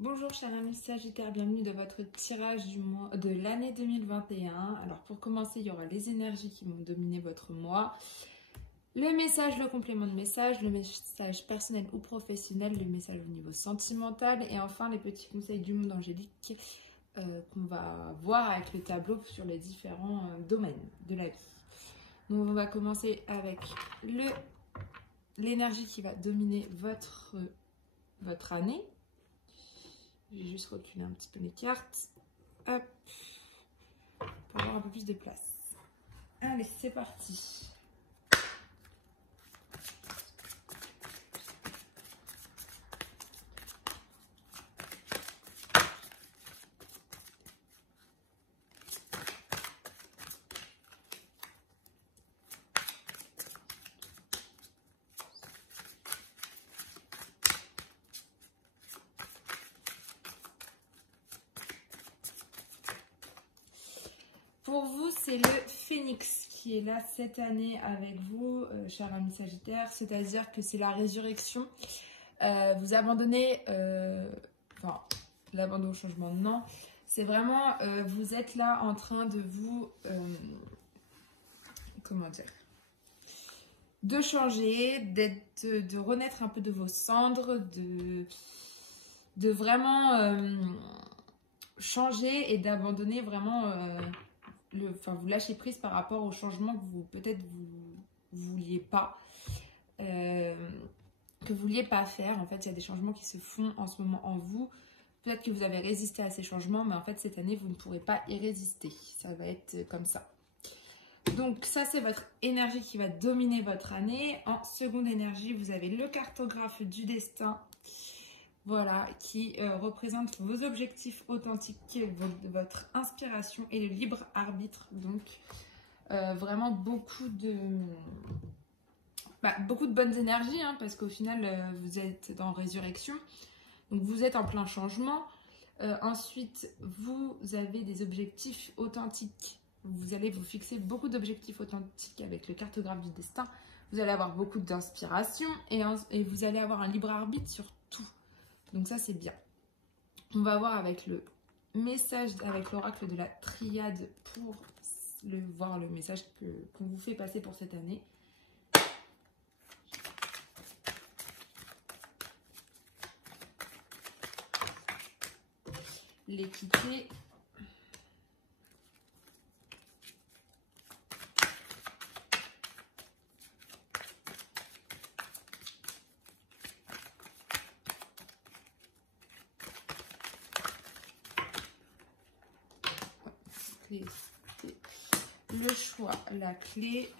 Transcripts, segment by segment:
Bonjour chers amis Sagittaire, bienvenue dans votre tirage du mois de l'année 2021. Alors pour commencer, il y aura les énergies qui vont dominer votre mois, le message, le complément de message, le message personnel ou professionnel, le message au niveau sentimental et enfin les petits conseils du monde angélique qu'on va voir avec le tableau sur les différents domaines de la vie. Donc on va commencer avec l'énergie qui va dominer votre année. Je vais juste reculer un petit peu les cartes. Hop. Pour avoir un peu plus de place. Allez, c'est parti. Pour vous, c'est le Phénix qui est là cette année avec vous, cher ami Sagittaire. C'est-à-dire que c'est la résurrection. Vous abandonnez, enfin, l'abandon au changement, non. C'est vraiment, vous êtes là en train de vous, comment dire, de changer, de renaître un peu de vos cendres, de vraiment changer et d'abandonner vraiment... vous lâchez prise par rapport au changement que vous peut-être vous vouliez pas faire. En fait, il y a des changements qui se font en ce moment en vous. Peut-être que vous avez résisté à ces changements, mais en fait cette année vous ne pourrez pas y résister. Ça va être comme ça. Donc ça c'est votre énergie qui va dominer votre année. En seconde énergie, vous avez le cartographe du destin. Voilà, qui représente vos objectifs authentiques, votre inspiration et le libre arbitre. Donc, vraiment beaucoup de bonnes énergies, hein, parce qu'au final, vous êtes dans résurrection. Donc, vous êtes en plein changement. Ensuite, vous avez des objectifs authentiques. Vous allez vous fixer beaucoup d'objectifs authentiques avec le cartographe du destin. Vous allez avoir beaucoup d'inspiration et vous allez avoir un libre arbitre sur tout. Donc ça, c'est bien. On va voir avec le message, avec l'oracle de la triade pour voir le message qu'on vous fait passer pour cette année. L'équité. Le choix, la clé.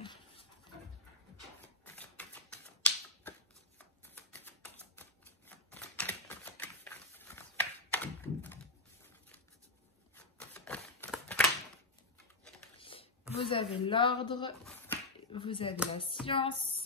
Vous avez l'ordre, vous avez la science.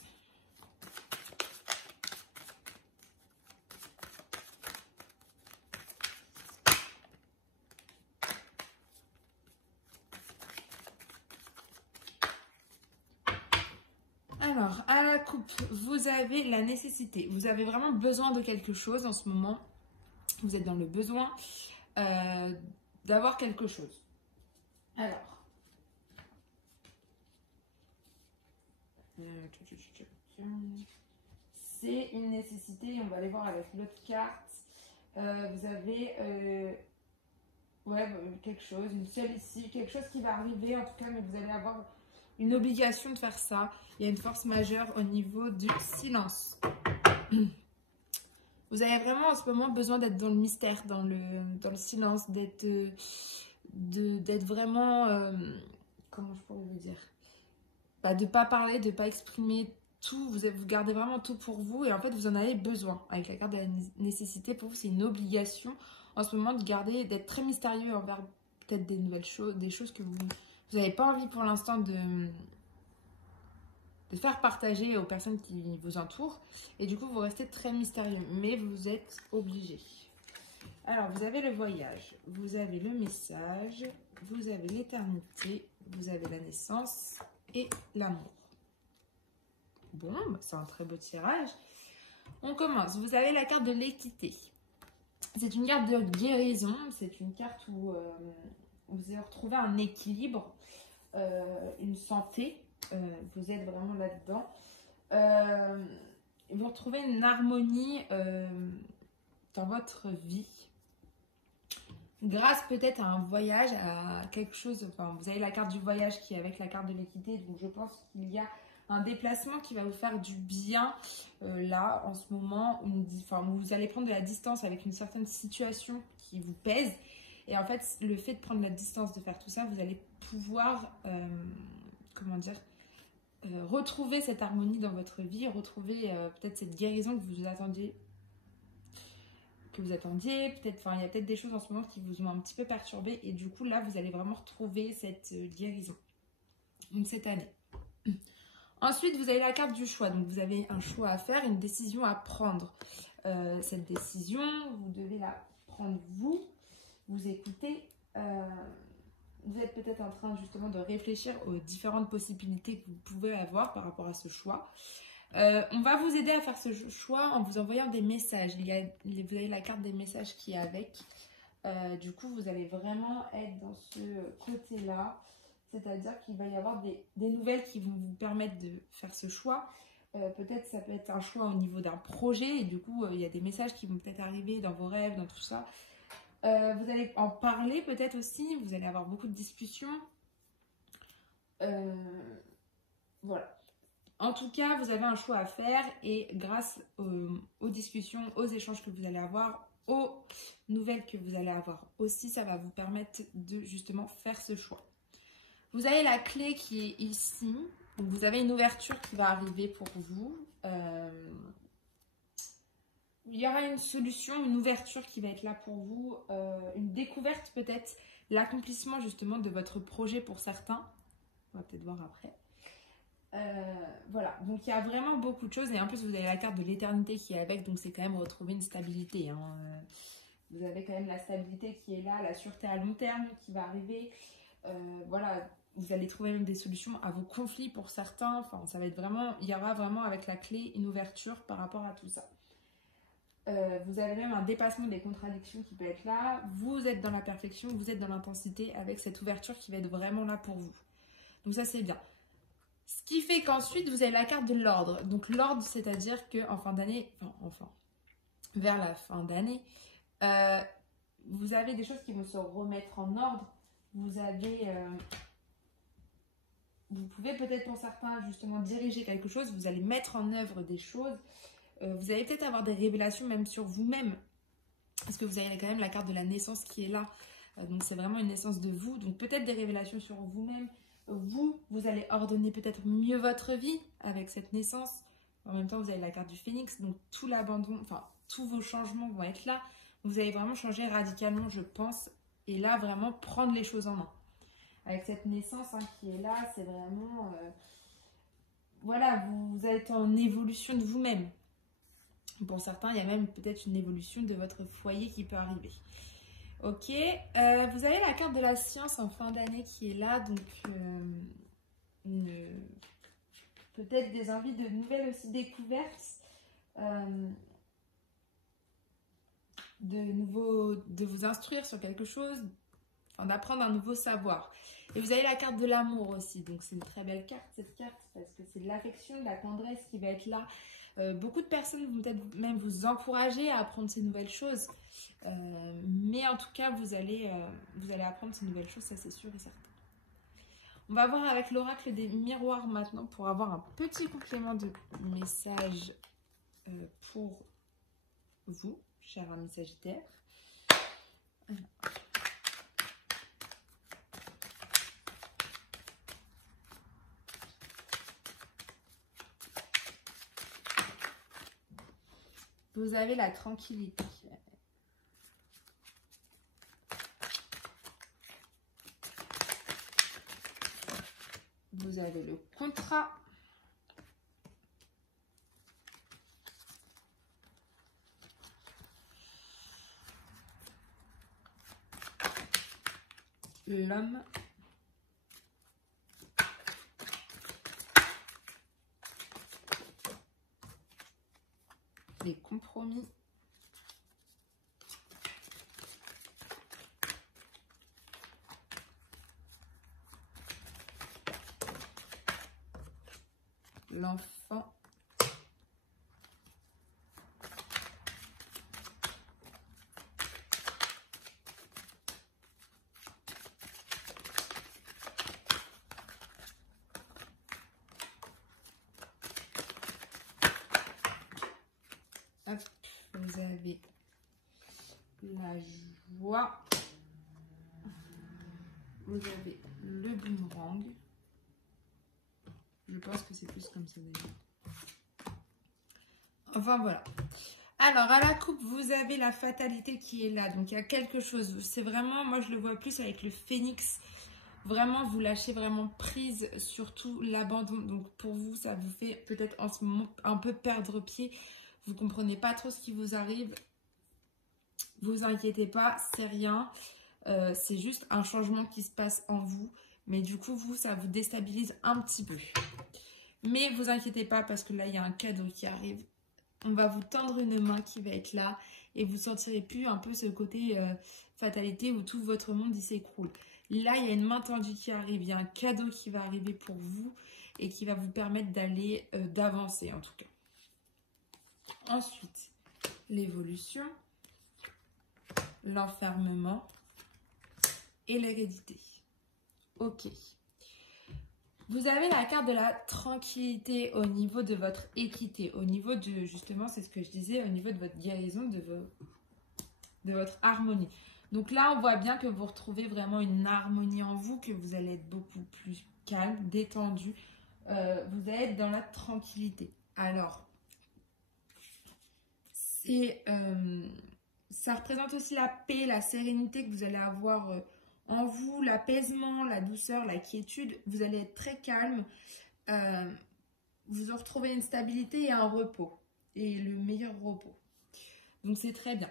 Alors, à la coupe, vous avez la nécessité. Vous avez vraiment besoin de quelque chose en ce moment. Vous êtes dans le besoin d'avoir quelque chose. Alors. C'est une nécessité. On va aller voir avec l'autre carte. Vous avez quelque chose, une seule ici, quelque chose qui va arriver en tout cas, mais vous allez avoir une obligation de faire ça. Il y a une force majeure au niveau du silence. Vous avez vraiment en ce moment besoin d'être dans le mystère, dans le silence, d'être vraiment, comment je pourrais vous dire, de ne pas parler, de ne pas exprimer tout. Vous gardez vraiment tout pour vous et en fait vous en avez besoin. Avec la carte de la nécessité, pour vous c'est une obligation en ce moment de garder, d'être très mystérieux envers peut-être des nouvelles choses, des choses que vous n'avez pas envie pour l'instant de faire partager aux personnes qui vous entourent. Et du coup, vous restez très mystérieux, mais vous êtes obligé. Alors, vous avez le voyage, vous avez le message, vous avez l'éternité, vous avez la naissance et l'amour. Bon, c'est un très beau tirage. On commence. Vous avez la carte de l'équité. C'est une carte de guérison, c'est une carte où vous allez retrouver un équilibre, une santé, vous êtes vraiment là-dedans. Vous retrouvez une harmonie dans votre vie, grâce peut-être à un voyage, à quelque chose, enfin vous avez la carte du voyage qui est avec la carte de l'équité, donc je pense qu'il y a un déplacement qui va vous faire du bien là en ce moment, où vous allez prendre de la distance avec une certaine situation qui vous pèse, et en fait le fait de prendre la distance, de faire tout ça, vous allez pouvoir, comment dire, retrouver cette harmonie dans votre vie, retrouver peut-être cette guérison que vous attendiez, peut-être, enfin il y a peut-être des choses en ce moment qui vous ont un petit peu perturbé, et du coup là vous allez vraiment retrouver cette guérison, donc cette année. Ensuite, vous avez la carte du choix. Donc, vous avez un choix à faire, une décision à prendre. Cette décision, vous devez la prendre vous écoutez. Vous êtes peut-être en train justement de réfléchir aux différentes possibilités que vous pouvez avoir par rapport à ce choix. On va vous aider à faire ce choix en vous envoyant des messages. Vous avez la carte des messages qui est avec. Du coup, vous allez vraiment être dans ce côté-là. C'est-à-dire qu'il va y avoir des nouvelles qui vont vous permettre de faire ce choix. Peut-être ça peut être un choix au niveau d'un projet. Et du coup, il y a des messages qui vont peut-être arriver dans vos rêves, dans tout ça. Vous allez en parler peut-être aussi. Vous allez avoir beaucoup de discussions. Voilà. En tout cas, vous avez un choix à faire. Et grâce aux discussions, aux échanges que vous allez avoir, aux nouvelles que vous allez avoir aussi, ça va vous permettre de justement faire ce choix. Vous avez la clé qui est ici. Donc vous avez une ouverture qui va arriver pour vous. Il y aura une solution, une ouverture qui va être là pour vous. Une découverte peut-être. L'accomplissement justement de votre projet pour certains. On va peut-être voir après. Voilà. Donc il y a vraiment beaucoup de choses. Et en plus vous avez la carte de l'éternité qui est avec. Donc c'est quand même retrouver une stabilité. Hein. Vous avez quand même la stabilité qui est là. La sûreté à long terme qui va arriver. Voilà. Vous allez trouver même des solutions à vos conflits pour certains. Enfin, ça va être vraiment, il y aura vraiment avec la clé une ouverture par rapport à tout ça. Vous avez même un dépassement des contradictions qui peut être là. Vous êtes dans la perfection, vous êtes dans l'intensité avec cette ouverture qui va être vraiment là pour vous. Donc ça, c'est bien. Ce qui fait qu'ensuite, vous avez la carte de l'ordre. Donc l'ordre, c'est-à-dire qu'en fin d'année, vers la fin d'année, vous avez des choses qui vont se remettre en ordre. Vous avez... Vous pouvez peut-être pour certains justement diriger quelque chose, vous allez mettre en œuvre des choses, vous allez peut-être avoir des révélations même sur vous-même, parce que vous avez quand même la carte de la naissance qui est là, donc c'est vraiment une naissance de vous, donc peut-être des révélations sur vous-même, vous allez ordonner peut-être mieux votre vie avec cette naissance, en même temps vous avez la carte du phénix, donc tout l'abandon, enfin tous vos changements vont être là, vous allez vraiment changer radicalement je pense, et là vraiment prendre les choses en main. Avec cette naissance qui est là, c'est vraiment... voilà, vous êtes en évolution de vous-même. Pour certains, il y a même peut-être une évolution de votre foyer qui peut arriver. Ok, vous avez la carte de la science en fin d'année qui est là. Donc, peut-être des envies de nouvelles aussi découvertes. De vous instruire sur quelque chose. Enfin, d'apprendre un nouveau savoir. Et vous avez la carte de l'amour aussi. Donc, c'est une très belle carte, cette carte, parce que c'est de l'affection, de la tendresse qui va être là. Beaucoup de personnes vont peut-être même vous encourager à apprendre ces nouvelles choses. Mais en tout cas, vous allez apprendre ces nouvelles choses, ça c'est sûr et certain. On va voir avec l'oracle des miroirs maintenant pour avoir un petit complément de message pour vous, cher ami Sagittaire. Vous avez la tranquillité. Vous avez le contrat. L'homme. Les compromis. l'enfant. Hop, vous avez la joie. Vous avez le boomerang. Je pense que c'est plus comme ça d'ailleurs. Enfin voilà. Alors à la coupe, vous avez la fatalité qui est là. Donc il y a quelque chose. C'est vraiment, moi je le vois plus avec le phénix. Vraiment, vous lâchez vraiment prise, surtout l'abandon. Donc pour vous, ça vous fait peut-être en ce moment un peu perdre pied. Vous ne comprenez pas trop ce qui vous arrive. Vous inquiétez pas, c'est rien. C'est juste un changement qui se passe en vous. Mais du coup, vous, ça vous déstabilise un petit peu. Mais vous inquiétez pas parce que là, il y a un cadeau qui arrive. On va vous tendre une main qui va être là. Et vous ne sentirez plus un peu ce côté fatalité où tout votre monde s'écroule. Là, il y a une main tendue qui arrive. Il y a un cadeau qui va arriver pour vous. Et qui va vous permettre d'aller, d'avancer en tout cas. Ensuite, l'évolution. L'enfermement. Et l'hérédité. Ok. Vous avez la carte de la tranquillité au niveau de votre équité, au niveau de, justement, c'est ce que je disais, au niveau de votre guérison, de votre harmonie. Donc là, on voit bien que vous retrouvez vraiment une harmonie en vous, que vous allez être beaucoup plus calme, détendu. Vous allez être dans la tranquillité. Alors, ça représente aussi la paix, la sérénité que vous allez avoir en vous, l'apaisement, la douceur, la quiétude. Vous allez être très calme. Vous retrouvez une stabilité et un repos. Et le meilleur repos. Donc c'est très bien.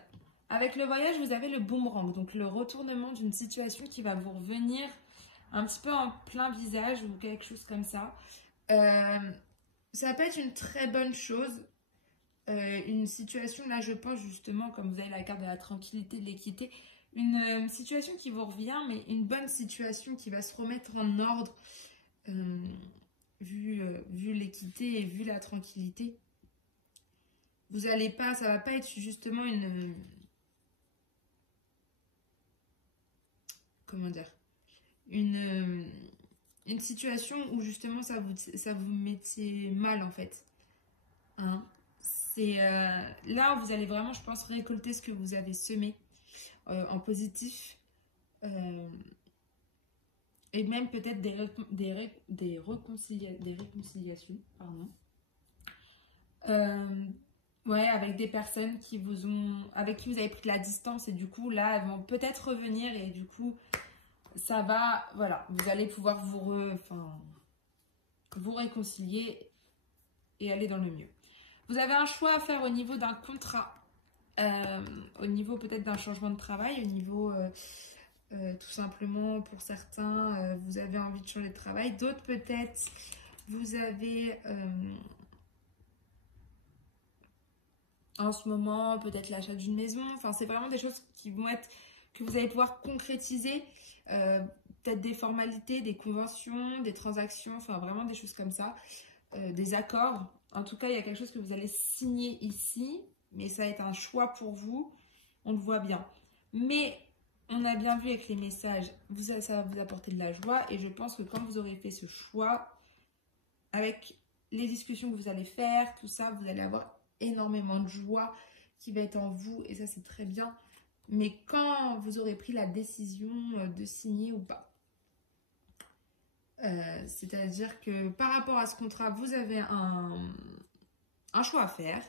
Avec le voyage, vous avez le boomerang. Donc le retournement d'une situation qui va vous revenir un petit peu en plein visage ou quelque chose comme ça. Ça peut être une très bonne chose. Une situation, là je pense justement, comme vous avez la carte de la tranquillité, de l'équité, une situation qui vous revient, mais une bonne situation qui va se remettre en ordre, vu l'équité et vu la tranquillité. Vous allez pas, ça va pas être justement une... Comment dire, une situation où justement ça vous mettait mal en fait. Hein, c'est là où vous allez vraiment, je pense, récolter ce que vous avez semé en positif. Et même peut-être des réconciliations. Pardon. Ouais, avec des personnes avec qui vous avez pris de la distance et du coup là elles vont peut-être revenir et du coup ça va, voilà, vous allez pouvoir vous réconcilier et aller dans le mieux. Vous avez un choix à faire au niveau d'un contrat, au niveau peut-être d'un changement de travail, au niveau tout simplement pour certains vous avez envie de changer de travail, d'autres peut-être vous avez en ce moment peut-être l'achat d'une maison, enfin c'est vraiment des choses qui vont être, que vous allez pouvoir concrétiser, peut-être des formalités, des conventions, des transactions, enfin vraiment des choses comme ça, des accords. En tout cas, il y a quelque chose que vous allez signer ici, mais ça va être un choix pour vous, on le voit bien. Mais on a bien vu avec les messages, ça va vous apporter de la joie et je pense que quand vous aurez fait ce choix, avec les discussions que vous allez faire, tout ça, vous allez avoir énormément de joie qui va être en vous et ça c'est très bien. Mais quand vous aurez pris la décision de signer ou pas, c'est-à-dire que par rapport à ce contrat, vous avez un choix à faire.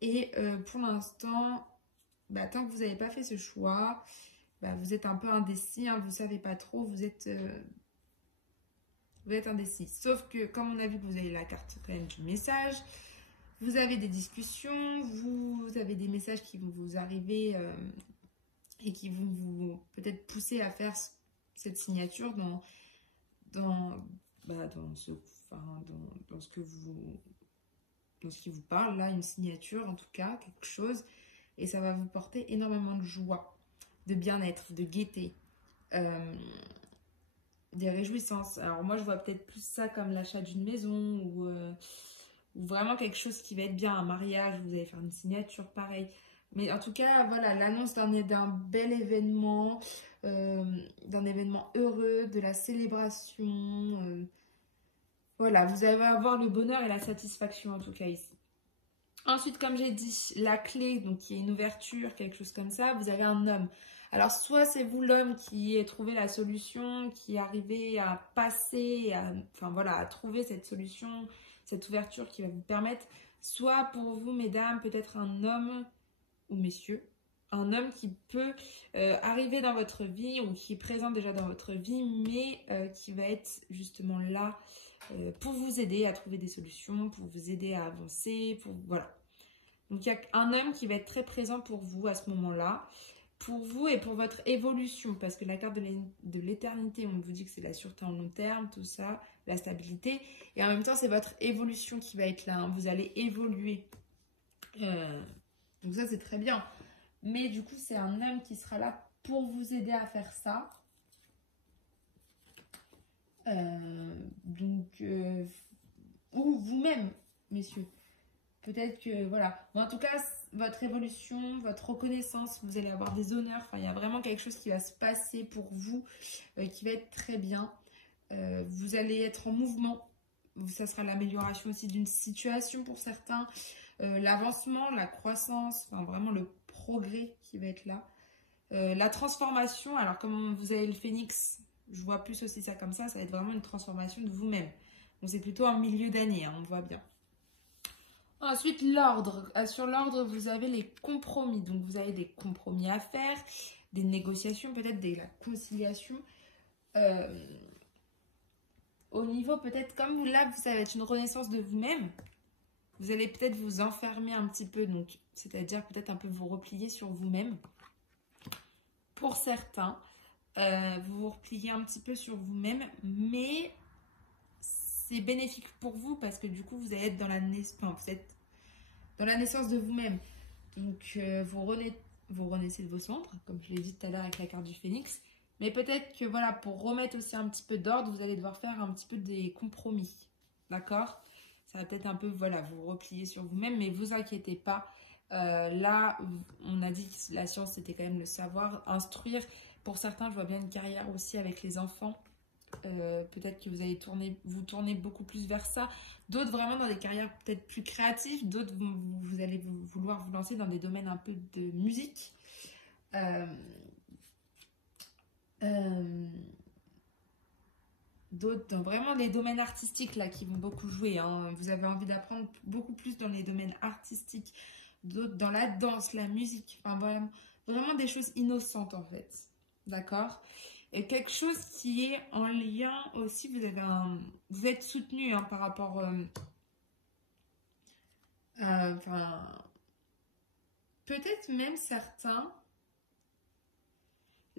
Et pour l'instant, tant que vous n'avez pas fait ce choix, vous êtes un peu indécis, hein, vous ne savez pas trop, vous êtes indécis. Sauf que comme on a vu que vous avez la carte quand même du message, vous avez des discussions, vous avez des messages qui vont vous arriver et qui vont vous peut-être pousser à faire cette signature dans ce qui vous parle, là, une signature en tout cas, quelque chose, et ça va vous porter énormément de joie, de bien-être, de gaieté. des réjouissances. Alors moi, je vois peut-être plus ça comme l'achat d'une maison ou vraiment quelque chose qui va être bien, un mariage, vous allez faire une signature, pareil. Mais en tout cas, voilà, l'annonce d'un bel événement, d'un événement heureux, de la célébration. Voilà, vous allez avoir le bonheur et la satisfaction en tout cas ici. Ensuite, comme j'ai dit, la clé, donc qui est une ouverture, quelque chose comme ça, vous avez un homme. Alors, soit c'est vous l'homme qui a trouvé la solution, qui est arrivé à passer, enfin voilà, à trouver cette solution, cette ouverture qui va vous permettre, soit pour vous, mesdames, peut-être un homme ou messieurs, un homme qui peut arriver dans votre vie ou qui est présent déjà dans votre vie, mais qui va être justement là pour vous aider à trouver des solutions, pour vous aider à avancer, voilà. Donc il y a un homme qui va être très présent pour vous à ce moment-là, pour vous et pour votre évolution, parce que la carte de l'éternité, on vous dit que c'est la sûreté en long terme, tout ça, la stabilité, et en même temps c'est votre évolution qui va être là, hein. Vous allez évoluer. Donc ça c'est très bien. Mais du coup c'est un homme qui sera là pour vous aider à faire ça. Ou vous-même, messieurs. Peut-être que, voilà. Bon, en tout cas, votre évolution, votre reconnaissance, vous allez avoir des honneurs. Enfin, il y a vraiment quelque chose qui va se passer pour vous, qui va être très bien. Vous allez être en mouvement. Ça sera l'amélioration aussi d'une situation pour certains. L'avancement, la croissance, enfin, vraiment le progrès qui va être là. La transformation, alors comme vous avez le phénix, je vois plus aussi ça comme ça va être vraiment une transformation de vous-même. Donc c'est plutôt un milieu d'année, hein, on voit bien. Ensuite, l'ordre. Sur l'ordre, vous avez les compromis. Donc vous avez des compromis à faire, des négociations, peut-être la conciliation. Au niveau peut-être comme là, ça va être une renaissance de vous-même. Vous allez peut-être vous enfermer un petit peu, donc c'est-à-dire peut-être un peu vous replier sur vous-même. Pour certains, vous vous repliez un petit peu sur vous-même, mais c'est bénéfique pour vous parce que du coup, vous allez être dans la naissance, vous êtes dans la naissance de vous-même. Donc, vous renaissez de vos cendres, comme je l'ai dit tout à l'heure avec la carte du phénix. Mais peut-être que voilà, pour remettre aussi un petit peu d'ordre, vous allez devoir faire un petit peu des compromis. D'accord? Ça va peut-être un peu, voilà, vous replier sur vous-même, mais vous inquiétez pas. Là, on a dit que la science, c'était quand même le savoir, instruire. Pour certains, je vois bien une carrière aussi avec les enfants. Peut-être que vous allez vous tourner beaucoup plus vers ça. D'autres vraiment dans des carrières peut-être plus créatives. D'autres, vous allez vouloir vous lancer dans des domaines un peu de musique. D'autres dans vraiment les domaines artistiques là qui vont beaucoup jouer, hein. Vous avez envie d'apprendre beaucoup plus dans les domaines artistiques, d'autres dans la danse, la musique, enfin vraiment des choses innocentes en fait, d'accord? Et quelque chose qui est en lien aussi, vous êtes soutenu, hein, par rapport enfin peut-être même certains.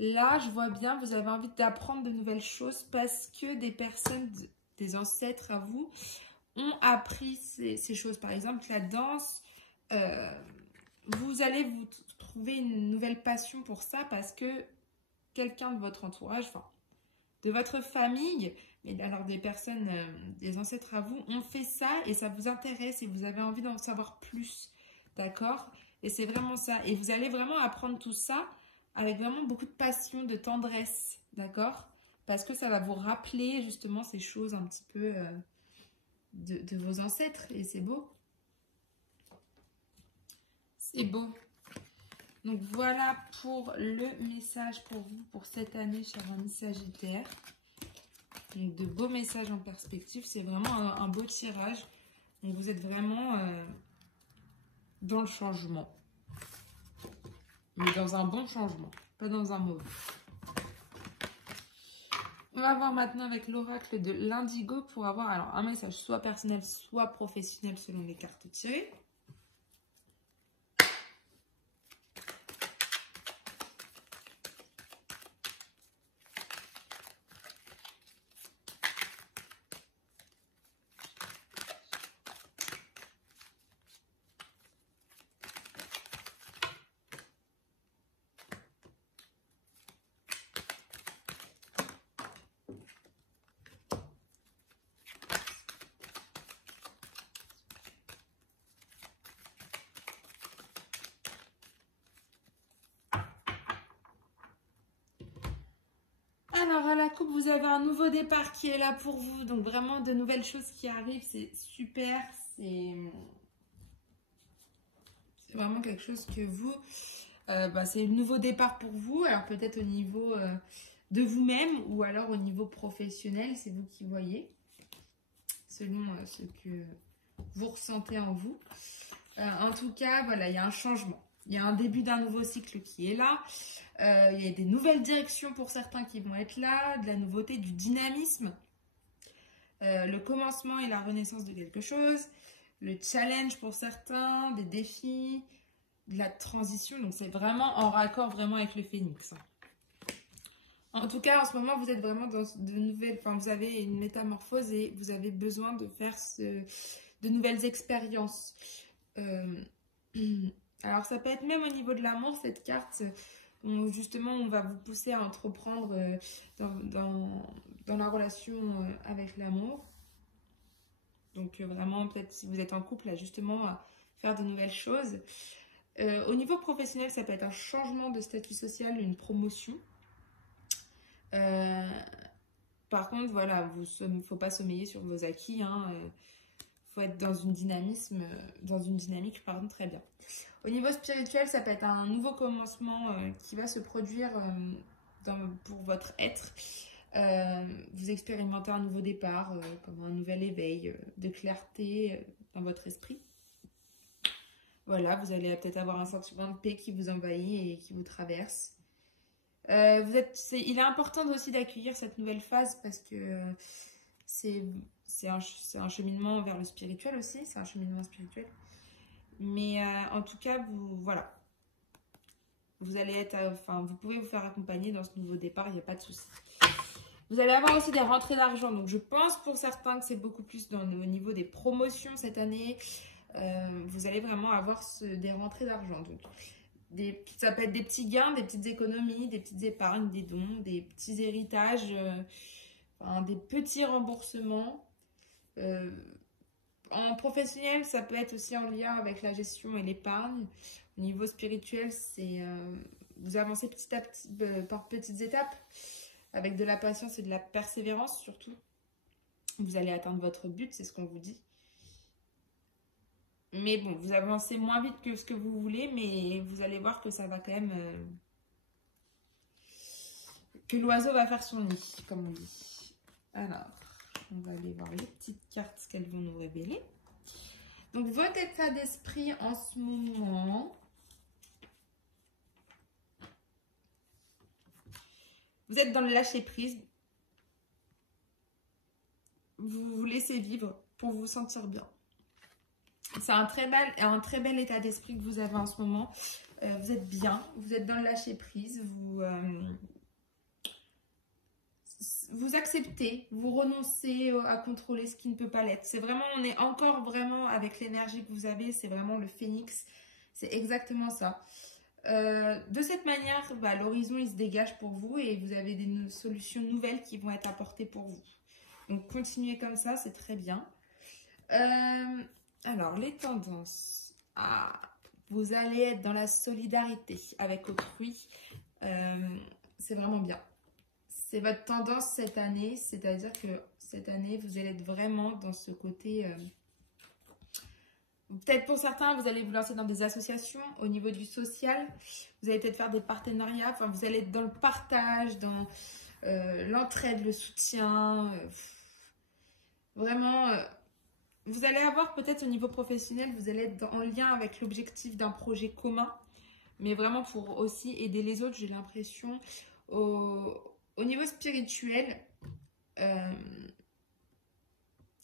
Là, je vois bien, vous avez envie d'apprendre de nouvelles choses parce que des personnes, des ancêtres à vous, ont appris ces choses. Par exemple, la danse, vous allez vous trouver une nouvelle passion pour ça parce que quelqu'un de votre entourage, enfin, de votre famille, mais alors des personnes, des ancêtres à vous, ont fait ça et ça vous intéresse et vous avez envie d'en savoir plus. D'accord? Et c'est vraiment ça. Et vous allez vraiment apprendre tout ça avec vraiment beaucoup de passion, de tendresse, d'accord? Parce que ça va vous rappeler justement ces choses un petit peu de vos ancêtres et c'est beau. C'est beau. Donc voilà pour le message pour vous pour cette année, chers amis Sagittaires. Donc de beaux messages en perspective, c'est vraiment un beau tirage. Donc vous êtes vraiment dans le changement. Mais dans un bon changement, pas dans un mauvais. On va voir maintenant avec l'oracle de l'Indigo pour avoir alors un message soit personnel, soit professionnel selon les cartes tirées. Alors, à la coupe, vous avez un nouveau départ qui est là pour vous. Donc, vraiment, de nouvelles choses qui arrivent. C'est super. C'est vraiment quelque chose que vous... c'est le nouveau départ pour vous. Alors, peut-être au niveau de vous-même ou alors au niveau professionnel. C'est vous qui voyez. Selon ce que vous ressentez en vous. En tout cas, voilà, il y a un changement. Il y a un début d'un nouveau cycle qui est là. Il y a des nouvelles directions pour certains qui vont être là, de la nouveauté, du dynamisme, le commencement et la renaissance de quelque chose, le challenge pour certains, des défis, de la transition. Donc, c'est vraiment en raccord vraiment avec le phénix. En tout cas, en ce moment, vous êtes vraiment dans de nouvelles... Enfin, vous avez une métamorphose et vous avez besoin de faire de nouvelles expériences. Alors, ça peut être même au niveau de l'amour, cette carte, où justement, on va vous pousser à entreprendre dans la relation avec l'amour. Donc, vraiment, peut-être si vous êtes en couple, là, justement, à faire de nouvelles choses. Au niveau professionnel, ça peut être un changement de statut social, une promotion. Par contre, voilà, il ne faut pas sommeiller sur vos acquis, hein. Faut être dans une dynamique, pardon, très bien. Au niveau spirituel, ça peut être un nouveau commencement qui va se produire pour votre être. Vous expérimentez un nouveau départ, comme un nouvel éveil de clarté dans votre esprit. Voilà, vous allez peut-être avoir un sentiment de paix qui vous envahit et qui vous traverse. Il est important aussi d'accueillir cette nouvelle phase parce que c'est un cheminement vers le spirituel aussi, c'est un cheminement spirituel. Mais en tout cas, voilà. Vous allez être, vous pouvez vous faire accompagner dans ce nouveau départ, il n'y a pas de souci. Vous allez avoir aussi des rentrées d'argent. Donc, je pense pour certains que c'est beaucoup plus au niveau des promotions cette année. Vous allez vraiment avoir des rentrées d'argent. Donc, ça peut être des petits gains, des petites économies, des petites épargnes, des dons, des petits héritages, des petits remboursements. En professionnel, ça peut être aussi en lien avec la gestion et l'épargne. Au niveau spirituel, c'est vous avancez petit à petit, par petites étapes, avec de la patience et de la persévérance surtout. Vous allez atteindre votre but, c'est ce qu'on vous dit. Mais bon, vous avancez moins vite que ce que vous voulez, mais vous allez voir que ça va quand même... que l'oiseau va faire son nid, comme on dit. Alors, on va aller voir les petites cartes qu'elles vont nous révéler. Donc, votre état d'esprit en ce moment... Vous êtes dans le lâcher-prise. Vous vous laissez vivre pour vous sentir bien. C'est un très bel état d'esprit que vous avez en ce moment. Vous êtes bien, vous êtes dans le lâcher-prise, vous acceptez, vous renoncez à contrôler ce qui ne peut pas l'être. C'est vraiment, on est encore vraiment avec l'énergie que vous avez, c'est vraiment le phénix. C'est exactement ça. De cette manière, l'horizon il se dégage pour vous et vous avez des solutions nouvelles qui vont être apportées pour vous. Donc continuez comme ça, c'est très bien. Alors les tendances. Vous allez être dans la solidarité avec autrui. C'est vraiment bien. C'est votre tendance cette année, c'est-à-dire que cette année, vous allez être vraiment dans ce côté... Peut-être pour certains, vous allez vous lancer dans des associations au niveau du social. Vous allez peut-être faire des partenariats. Enfin, vous allez être dans le partage, dans l'entraide, le soutien. Vraiment, vous allez avoir peut-être au niveau professionnel, vous allez être en lien avec l'objectif d'un projet commun. Mais vraiment pour aussi aider les autres, j'ai l'impression. Au niveau spirituel,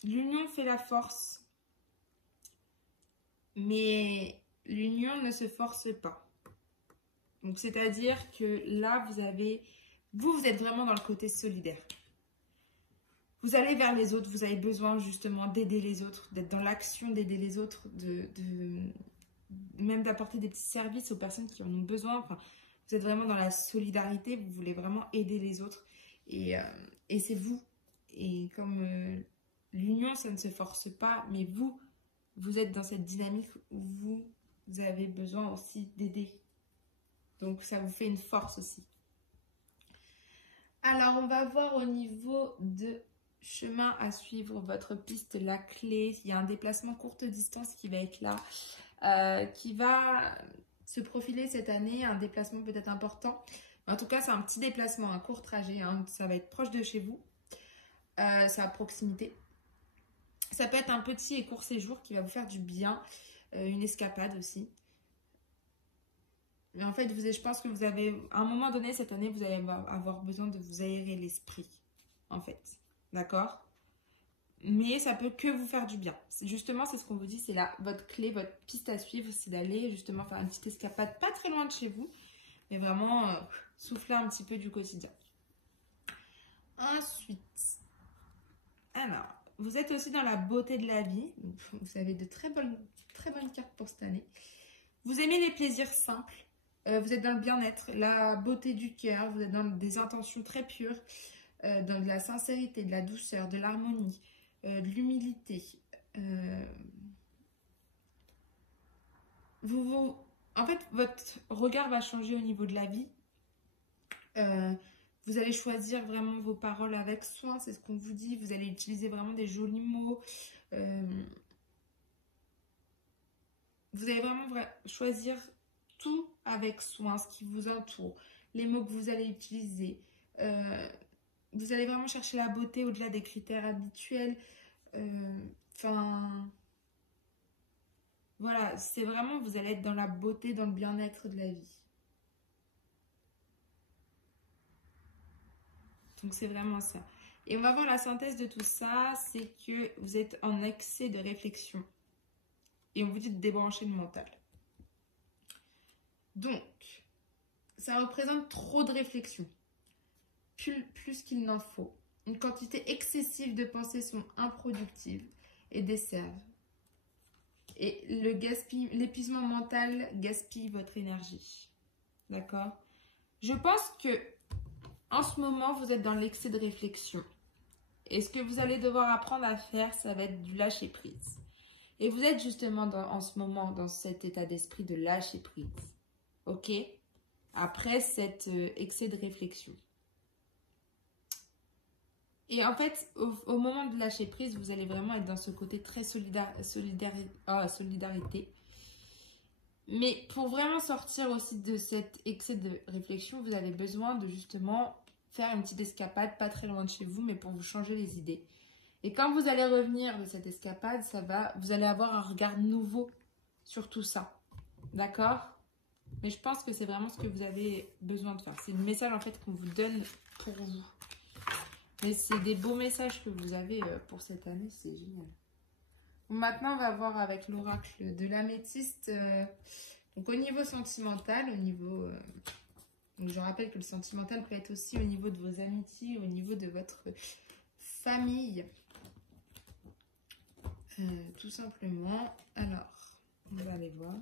l'union fait la force. Mais l'union ne se force pas. Donc, c'est-à-dire que là, vous êtes vraiment dans le côté solidaire. Vous allez vers les autres, vous avez besoin justement d'aider les autres, d'être dans l'action d'aider les autres, même d'apporter des petits services aux personnes qui en ont besoin. Enfin, vous êtes vraiment dans la solidarité, vous voulez vraiment aider les autres. Et c'est vous. Et comme l'union, ça ne se force pas, mais vous êtes dans cette dynamique où vous avez besoin aussi d'aider. Donc, ça vous fait une force aussi. Alors, on va voir au niveau de chemin à suivre, votre piste, la clé. Il y a un déplacement courte distance qui va être là, qui va se profiler cette année, un déplacement peut-être important. En tout cas, c'est un petit déplacement, un court trajet, hein. Ça va être proche de chez vous, c'est à proximité. Ça peut être un petit et court séjour qui va vous faire du bien, une escapade aussi. Mais en fait, je pense que vous avez, à un moment donné cette année, vous allez avoir besoin de vous aérer l'esprit, en fait. D'accord? Mais ça peut que vous faire du bien. Justement, c'est ce qu'on vous dit, c'est là, votre clé, votre piste à suivre, c'est d'aller justement faire une petite escapade pas très loin de chez vous, mais vraiment souffler un petit peu du quotidien. Ensuite, alors, vous êtes aussi dans la beauté de la vie. Vous avez de très bonnes cartes pour cette année. Vous aimez les plaisirs simples. Vous êtes dans le bien-être, la beauté du cœur. Vous êtes dans des intentions très pures, dans de la sincérité, de la douceur, de l'harmonie, de l'humilité. En fait, votre regard va changer au niveau de la vie. Vous allez choisir vraiment vos paroles avec soin, c'est ce qu'on vous dit. Vous allez utiliser vraiment des jolis mots. Vous allez vraiment choisir tout avec soin, ce qui vous entoure, les mots que vous allez utiliser. Vous allez vraiment chercher la beauté au-delà des critères habituels. Voilà, c'est vraiment, vous allez être dans la beauté, dans le bien-être de la vie. Donc c'est vraiment ça. Et on va voir la synthèse de tout ça, c'est que vous êtes en excès de réflexion. Et on vous dit de débrancher le mental. Donc, ça représente trop de réflexion. Plus qu'il n'en faut. Une quantité excessive de pensées sont improductives et desservent. Et l'épuisement mental gaspille votre énergie. D'accord? Je pense que en ce moment, vous êtes dans l'excès de réflexion. Et ce que vous allez devoir apprendre à faire, ça va être du lâcher prise. Et vous êtes justement en ce moment dans cet état d'esprit de lâcher prise. Ok? Après cet excès de réflexion. Et en fait, au moment de lâcher prise, vous allez vraiment être dans ce côté très solidarité. Mais pour vraiment sortir aussi de cet excès de réflexion, vous avez besoin de justement faire une petite escapade pas très loin de chez vous, mais pour vous changer les idées. Et quand vous allez revenir de cette escapade, vous allez avoir un regard nouveau sur tout ça. D'accord? Mais je pense que c'est vraiment ce que vous avez besoin de faire. C'est le message en fait qu'on vous donne pour vous. Mais c'est des beaux messages que vous avez pour cette année, c'est génial. Bon, maintenant, on va voir avec l'oracle de l'améthyste. Donc au niveau sentimental, donc je rappelle que le sentimental peut être aussi au niveau de vos amitiés, au niveau de votre famille. Tout simplement. Alors, on va aller voir.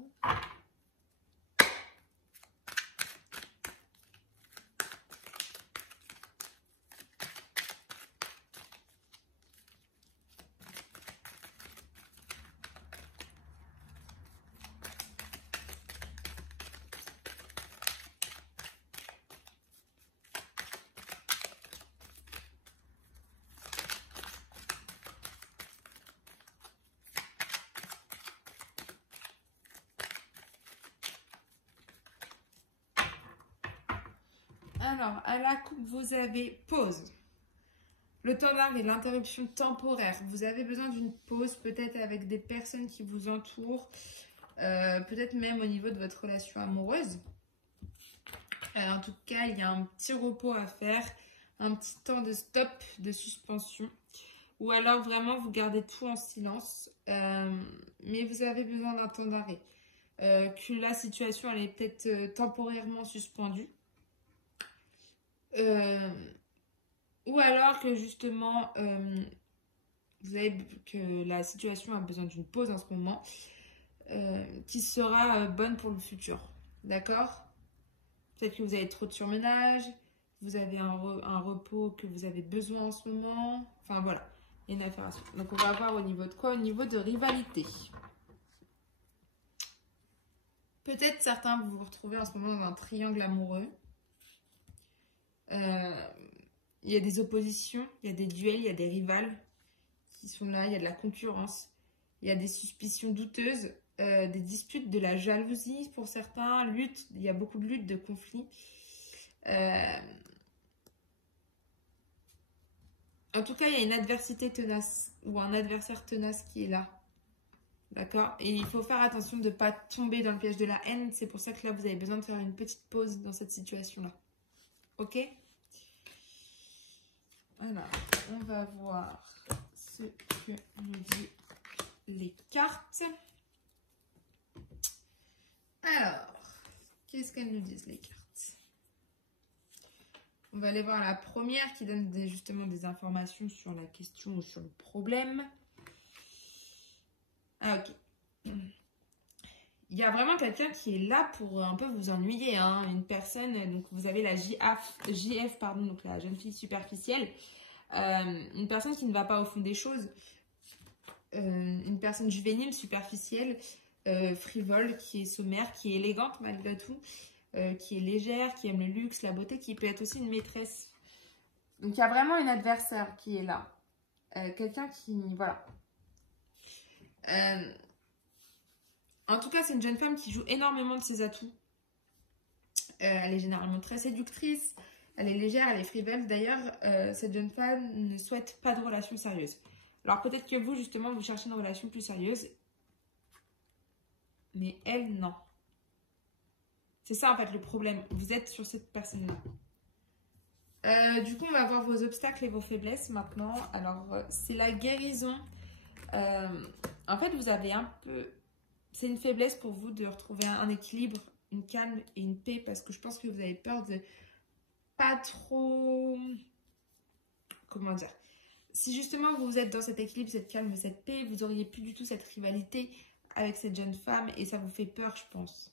Alors, à la coupe, vous avez pause. Le temps d'arrêt, l'interruption temporaire. Vous avez besoin d'une pause, peut-être avec des personnes qui vous entourent, peut-être même au niveau de votre relation amoureuse. En tout cas, il y a un petit repos à faire, un petit temps de stop, de suspension. Ou alors, vraiment, vous gardez tout en silence, mais vous avez besoin d'un temps d'arrêt. Que la situation, elle est peut-être temporairement suspendue. Ou alors que justement, que la situation a besoin d'une pause en ce moment, qui sera bonne pour le futur. D'accord? Peut-être que vous avez trop de surmenage, vous avez un repos que vous avez besoin en ce moment. Enfin voilà, il y a une affaire à suivre. Donc on va voir au niveau de quoi? Au niveau de rivalité. Peut-être certains vous vous retrouvez en ce moment dans un triangle amoureux. il y a des oppositions, il y a des duels, il y a des rivales qui sont là, il y a de la concurrence, il y a des suspicions douteuses, des disputes, de la jalousie pour certains, lutte, il y a beaucoup de luttes, de conflits. En tout cas, il y a une adversité tenace ou un adversaire tenace qui est là. D'accord? Et il faut faire attention de ne pas tomber dans le piège de la haine. C'est pour ça que là, vous avez besoin de faire une petite pause dans cette situation-là. Ok? Alors, on va voir ce que nous dit les cartes. Alors, qu'est-ce qu'elles nous disent les cartes? On va aller voir la première qui donne justement des informations sur la question ou sur le problème. Ah, ok. Il y a vraiment quelqu'un qui est là pour un peu vous ennuyer, hein. Une personne, donc vous avez la JF, pardon, donc la jeune fille superficielle. Une personne qui ne va pas au fond des choses. Une personne juvénile, superficielle, frivole, qui est sommaire, qui est élégante malgré tout, qui est légère, qui aime le luxe, la beauté, qui peut être aussi une maîtresse. Donc il y a vraiment une adversaire qui est là. Quelqu'un qui, voilà. En tout cas, c'est une jeune femme qui joue énormément de ses atouts. Elle est généralement très séductrice, elle est légère, elle est frivole. D'ailleurs, cette jeune femme ne souhaite pas de relation sérieuse. Alors peut-être que vous, justement, vous cherchez une relation plus sérieuse. Mais elle, non. C'est ça, en fait, le problème. Vous êtes sur cette personne-là. Du coup, on va voir vos obstacles et vos faiblesses maintenant. Alors, c'est la guérison. En fait, vous avez un peu... C'est une faiblesse pour vous de retrouver un équilibre, une calme et une paix, parce que je pense que vous avez peur de pas trop... Comment dire? Si justement vous êtes dans cet équilibre, cette calme, cette paix, vous auriez plus du tout cette rivalité avec cette jeune femme et ça vous fait peur, je pense.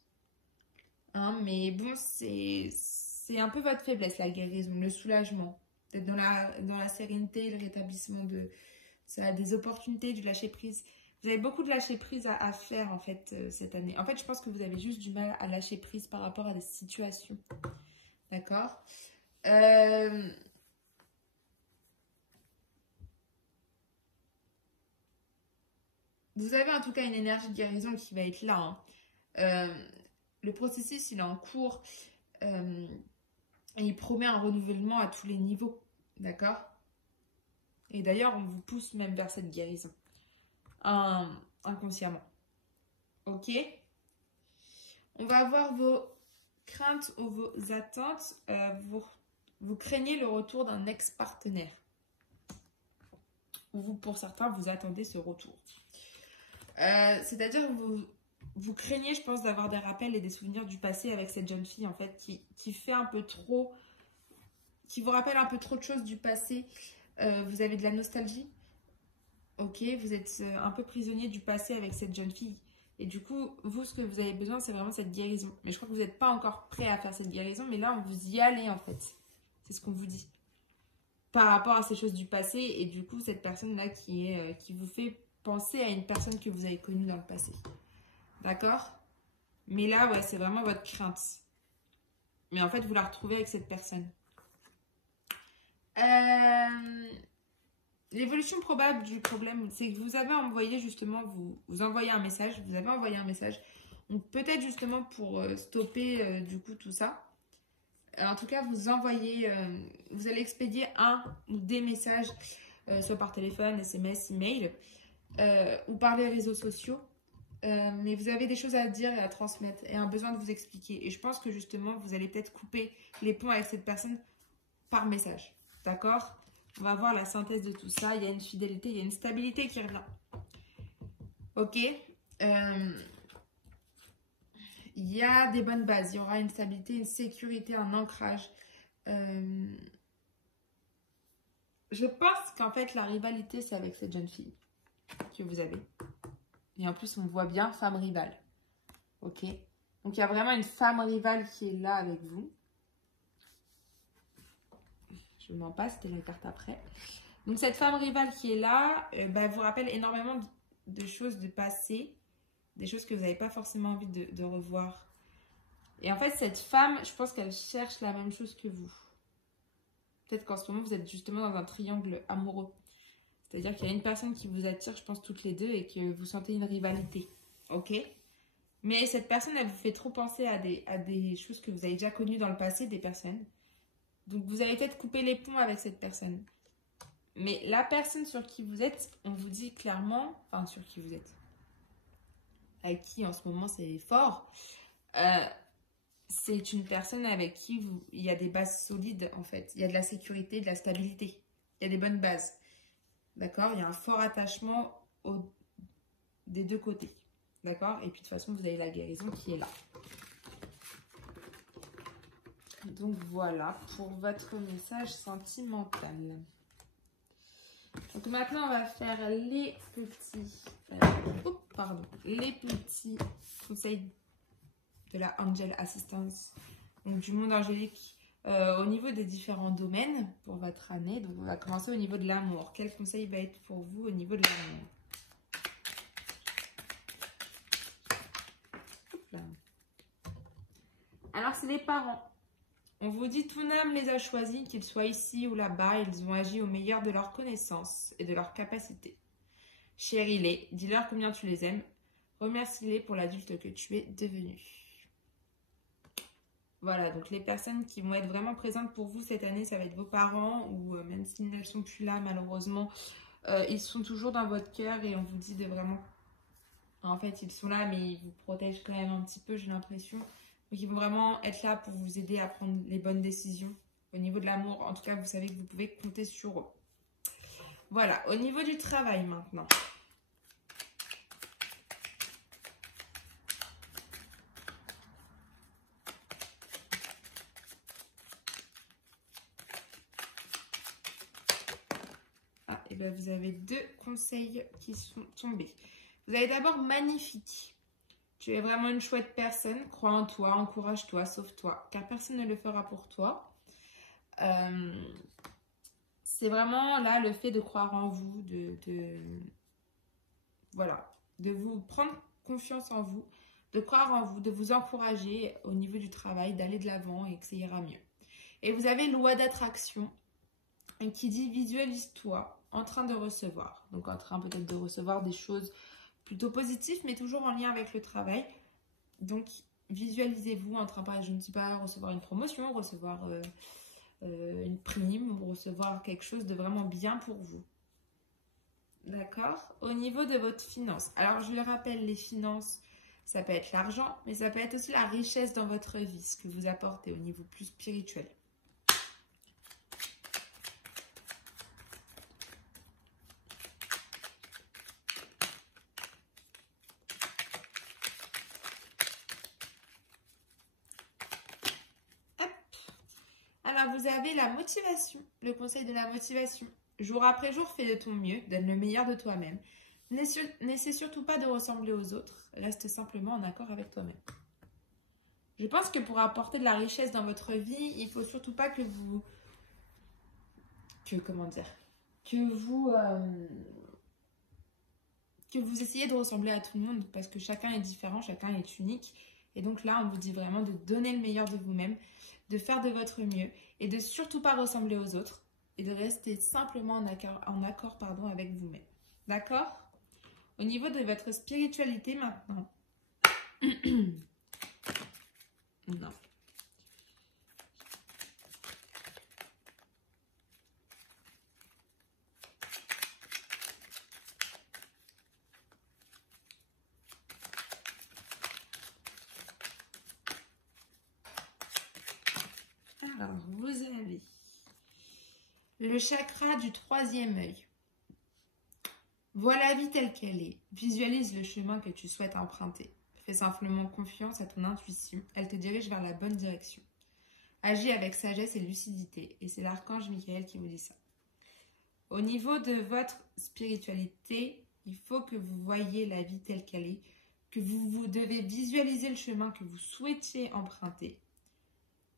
Hein, mais bon, c'est un peu votre faiblesse, la guérison, le soulagement. Peut-être dans la sérénité, le rétablissement de ça, des opportunités, du lâcher prise. Vous avez beaucoup de lâcher prise à faire en fait cette année. En fait, je pense que vous avez juste du mal à lâcher prise par rapport à des situations. D'accord? Vous avez en tout cas une énergie de guérison qui va être là. Hein. Le processus, il est en cours. Et il promet un renouvellement à tous les niveaux. D'accord? Et d'ailleurs, on vous pousse même vers cette guérison. Inconsciemment. Ok? On va voir vos craintes ou vos attentes. Vous craignez le retour d'un ex-partenaire. Ou vous, pour certains, vous attendez ce retour. C'est-à-dire vous craignez, je pense, d'avoir des rappels et des souvenirs du passé avec cette jeune fille, en fait, qui fait un peu trop... qui vous rappelle un peu trop de choses du passé. Vous avez de la nostalgie. Ok, vous êtes un peu prisonnier du passé avec cette jeune fille. Et du coup, vous, ce que vous avez besoin, c'est vraiment cette guérison. Mais je crois que vous n'êtes pas encore prêt à faire cette guérison. Mais là, on vous y allez, en fait. C'est ce qu'on vous dit. Par rapport à ces choses du passé. Et du coup, cette personne-là qui vous fait penser à une personne que vous avez connue dans le passé. D'accord? Mais là, ouais, c'est vraiment votre crainte. Mais en fait, vous la retrouvez avec cette personne. L'évolution probable du problème, c'est que vous avez envoyé justement, vous envoyez un message, vous avez envoyé un message, donc peut-être justement pour stopper du coup tout ça. En tout cas, vous envoyez, vous allez expédier un ou des messages, soit par téléphone, SMS, email, ou par les réseaux sociaux. Mais vous avez des choses à dire et à transmettre et un besoin de vous expliquer. Et je pense que justement, vous allez peut-être couper les ponts avec cette personne par message. D'accord? On va voir la synthèse de tout ça. Il y a une fidélité, il y a une stabilité qui revient. Ok? Il y a des bonnes bases. Il y aura une stabilité, une sécurité, un ancrage. Je pense qu'en fait, la rivalité, c'est avec cette jeune fille que vous avez. Et en plus, on voit bien femme rivale. Ok? Donc, il y a vraiment une femme rivale qui est là avec vous. Je m'en passe, c'était la carte après. Donc, cette femme rivale qui est là, elle vous rappelle énormément de choses de passé. Des choses que vous n'avez pas forcément envie de revoir. Et en fait, cette femme, je pense qu'elle cherche la même chose que vous. Peut-être qu'en ce moment, vous êtes justement dans un triangle amoureux. C'est-à-dire qu'il y a une personne qui vous attire, je pense, toutes les deux et que vous sentez une rivalité. Ok? Mais cette personne, elle vous fait trop penser à des choses que vous avez déjà connues dans le passé, des personnes. Donc, vous allez peut-être couper les ponts avec cette personne. Mais la personne sur qui vous êtes, on vous dit clairement, enfin, sur qui vous êtes, avec qui en ce moment c'est fort, c'est une personne avec qui il y a des bases solides en fait. Il y a de la sécurité, de la stabilité. Il y a des bonnes bases. D'accord? Il y a un fort attachement des deux côtés. D'accord? Et puis de toute façon, vous avez la guérison qui est là. Donc voilà pour votre message sentimental. Donc maintenant, on va faire les petits conseils de la Angel Assistance, donc du monde angélique, au niveau des différents domaines pour votre année. Donc on va commencer au niveau de l'amour. Quel conseil va être pour vous au niveau de l'amour? Alors c'est les parents. On vous dit, ton âme les a choisis, qu'ils soient ici ou là-bas, ils ont agi au meilleur de leurs connaissances et de leurs capacités. Chéris-les, dis-leur combien tu les aimes, remercie-les pour l'adulte que tu es devenu. Voilà, donc les personnes qui vont être vraiment présentes pour vous cette année, ça va être vos parents, ou même s'ils ne sont plus là, malheureusement, ils sont toujours dans votre cœur et on vous dit de vraiment... En fait, ils sont là, mais ils vous protègent quand même un petit peu, j'ai l'impression. Donc, ils vont vraiment être là pour vous aider à prendre les bonnes décisions. Au niveau de l'amour, en tout cas, vous savez que vous pouvez compter sur eux. Voilà, au niveau du travail maintenant. Ah, et bien vous avez deux conseils qui sont tombés. Vous avez d'abord magnifique. Tu es vraiment une chouette personne. Crois en toi, encourage-toi, sauve-toi, car personne ne le fera pour toi. C'est vraiment là le fait de croire en vous, voilà, de vous prendre confiance en vous, de croire en vous, de vous encourager au niveau du travail, d'aller de l'avant et que ça ira mieux. Et vous avez loi d'attraction qui dit visualise-toi en train de recevoir. Donc en train peut-être de recevoir des choses plutôt positives, mais toujours en lien avec le travail. Donc visualisez-vous en train, je ne sais pas, recevoir une promotion, recevoir une prime, ou recevoir quelque chose de vraiment bien pour vous. D'accord? Au niveau de votre finance. Alors, je le rappelle, les finances, ça peut être l'argent, mais ça peut être aussi la richesse dans votre vie, ce que vous apportez au niveau plus spirituel. Hop. Alors, vous avez la motivation, le conseil de la motivation. Jour après jour, fais de ton mieux, donne le meilleur de toi-même. N'essaie surtout pas de ressembler aux autres, reste simplement en accord avec toi-même. Je pense que pour apporter de la richesse dans votre vie, il ne faut surtout pas que vous... que vous essayez de ressembler à tout le monde, parce que chacun est différent, chacun est unique. Et donc là, on vous dit vraiment de donner le meilleur de vous-même, de faire de votre mieux et de surtout pas ressembler aux autres et de rester simplement en accord avec vous-même. D'accord? Au niveau de votre spiritualité maintenant. Non. Alors, vous avez le chakra du troisième œil. Vois la vie telle qu'elle est. Visualise le chemin que tu souhaites emprunter. Fais simplement confiance à ton intuition. Elle te dirige vers la bonne direction. Agis avec sagesse et lucidité. Et c'est l'archange Michael qui vous dit ça. Au niveau de votre spiritualité, il faut que vous voyiez la vie telle qu'elle est. Que vous devez visualiser le chemin que vous souhaitiez emprunter.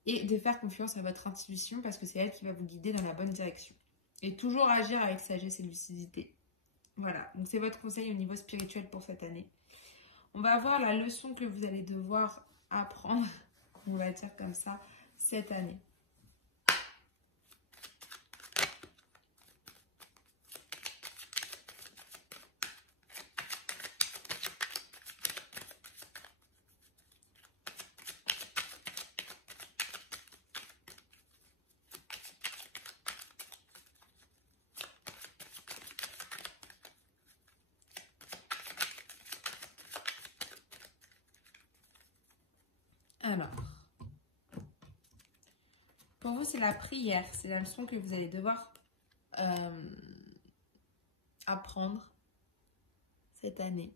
Et de faire confiance à votre intuition parce que c'est elle qui va vous guider dans la bonne direction. Et toujours agir avec sagesse et lucidité. Voilà, donc c'est votre conseil au niveau spirituel pour cette année. On va voir la leçon que vous allez devoir apprendre, on va dire comme ça, cette année. Alors, pour vous, c'est la prière. C'est la leçon que vous allez devoir apprendre cette année.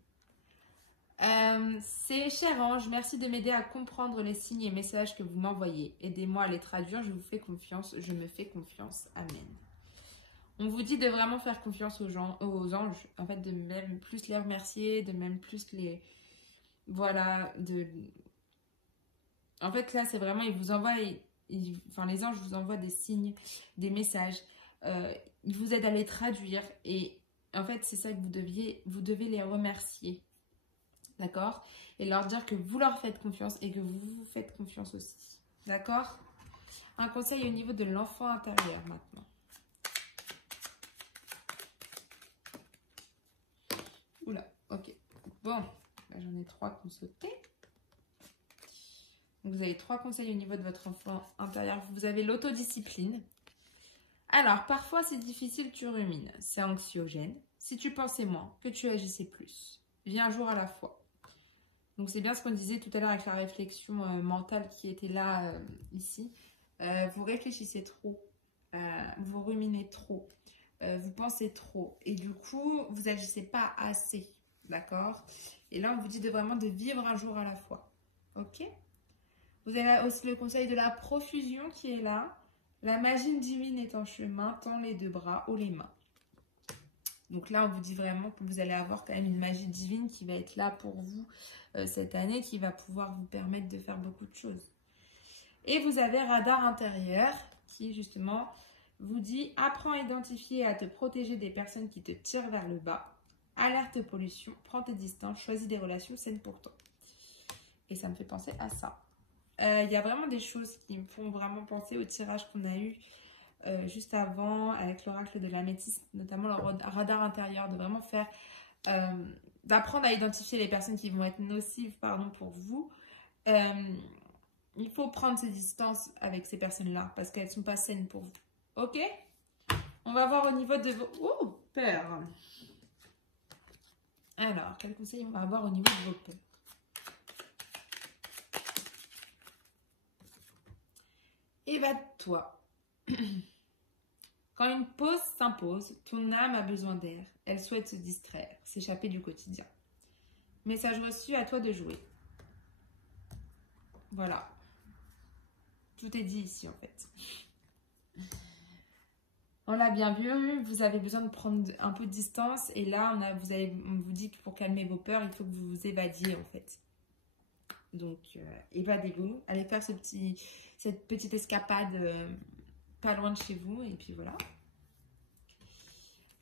C'est cher ange, merci de m'aider à comprendre les signes et messages que vous m'envoyez. Aidez-moi à les traduire, je vous fais confiance, je me fais confiance. Amen. On vous dit de vraiment faire confiance aux anges, en fait, de même plus les remercier, de même plus les... Voilà, En fait, là, c'est vraiment, ils vous envoient... Enfin, les anges vous envoient des signes, des messages. Ils vous aident à les traduire. Et en fait, c'est ça que vous devez les remercier. D'accord? Et leur dire que vous leur faites confiance et que vous vous faites confiance aussi. D'accord? Un conseil au niveau de l'enfant intérieur maintenant. Oula, ok. Bon, j'en ai 3 qui ont sauté. Donc, vous avez 3 conseils au niveau de votre enfant intérieur. Vous avez l'autodiscipline. Alors, parfois, c'est difficile, tu rumines. C'est anxiogène. Si tu pensais moins, que tu agissais plus. Vis un jour à la fois. Donc, c'est bien ce qu'on disait tout à l'heure avec la réflexion mentale qui était là, ici. Vous réfléchissez trop. Vous ruminez trop. Vous pensez trop. Et du coup, vous n'agissez pas assez. D'accord? Et là, on vous dit de vivre un jour à la fois. Ok? Vous avez aussi le conseil de la profusion qui est là. La magie divine est en chemin. Tends les 2 bras ou les mains. Donc là, on vous dit vraiment que vous allez avoir quand même une magie divine qui va être là pour vous cette année, qui va pouvoir vous permettre de faire beaucoup de choses. Et vous avez radar intérieur qui justement vous dit « Apprends à identifier et à te protéger des personnes qui te tirent vers le bas. Alerte pollution, prends tes distances, choisis des relations saines pour toi. » Et ça me fait penser à ça. Il y a vraiment des choses qui me font vraiment penser au tirage qu'on a eu juste avant avec l'oracle de l'améthyste, notamment le radar intérieur, de vraiment faire, d'apprendre à identifier les personnes qui vont être nocives pour vous. Il faut prendre ses distances avec ces personnes-là parce qu'elles ne sont pas saines pour vous. Ok? On va voir au niveau de vos... Oh, peurs. Alors, quel conseil on va avoir au niveau de vos peurs? Évade-toi. Quand une pause s'impose, ton âme a besoin d'air. Elle souhaite se distraire, s'échapper du quotidien. Message reçu, à toi de jouer. Voilà. Tout est dit ici en fait. On l'a bien vu, vous avez besoin de prendre un peu de distance. Et là, on vous dit que pour calmer vos peurs, il faut que vous vous évadiez en fait. Donc, évadez-vous. Allez faire cette petite escapade pas loin de chez vous. Et puis voilà.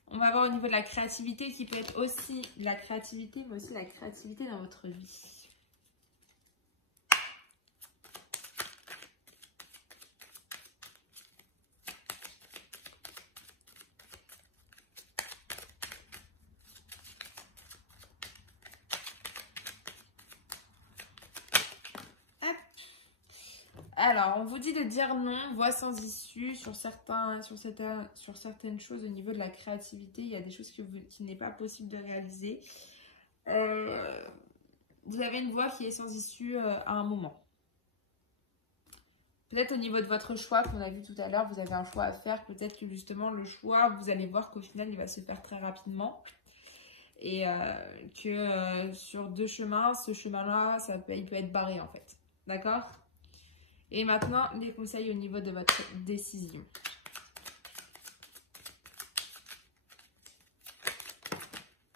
On va voir au niveau de la créativité qui peut être aussi la créativité, mais aussi la créativité dans votre vie. Alors, on vous dit de dire non, voie sans issue sur certaines choses au niveau de la créativité. Il y a des choses qui n'est pas possible de réaliser. Vous avez une voie qui est sans issue à un moment. Peut-être au niveau de votre choix qu'on a vu tout à l'heure, vous avez un choix à faire. Peut-être que justement le choix, vous allez voir qu'au final, il va se faire très rapidement. Et que sur 2 chemins, ce chemin-là, il peut être barré en fait. D'accord ? Et maintenant, les conseils au niveau de votre décision.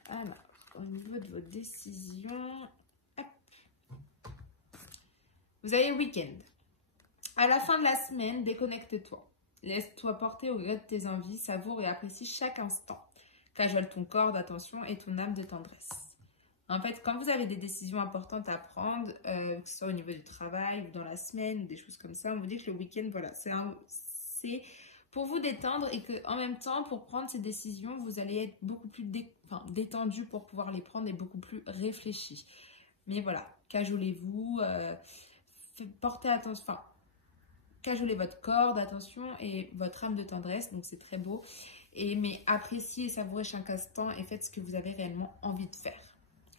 Alors, au niveau de votre décision, hop. Vous avez le week-end. À la fin de la semaine, déconnecte-toi. Laisse-toi porter au gré de tes envies, savoure et apprécie chaque instant. Cajole ton corps d'attention et ton âme de tendresse. En fait, quand vous avez des décisions importantes à prendre, que ce soit au niveau du travail ou dans la semaine, ou des choses comme ça, on vous dit que le week-end, voilà, c'est pour vous détendre et qu'en même temps, pour prendre ces décisions, vous allez être beaucoup plus détendu pour pouvoir les prendre et beaucoup plus réfléchi. Mais voilà, cajolez-vous, portez attention, cajolez votre corps d'attention et votre âme de tendresse, donc c'est très beau. Mais appréciez et savourez chaque instant et faites ce que vous avez réellement envie de faire.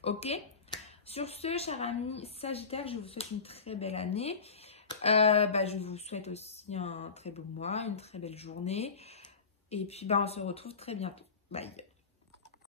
Ok? Sur ce, cher ami Sagittaire, je vous souhaite une très belle année. Je vous souhaite aussi un très beau mois, une très belle journée. Et puis, on se retrouve très bientôt. Bye.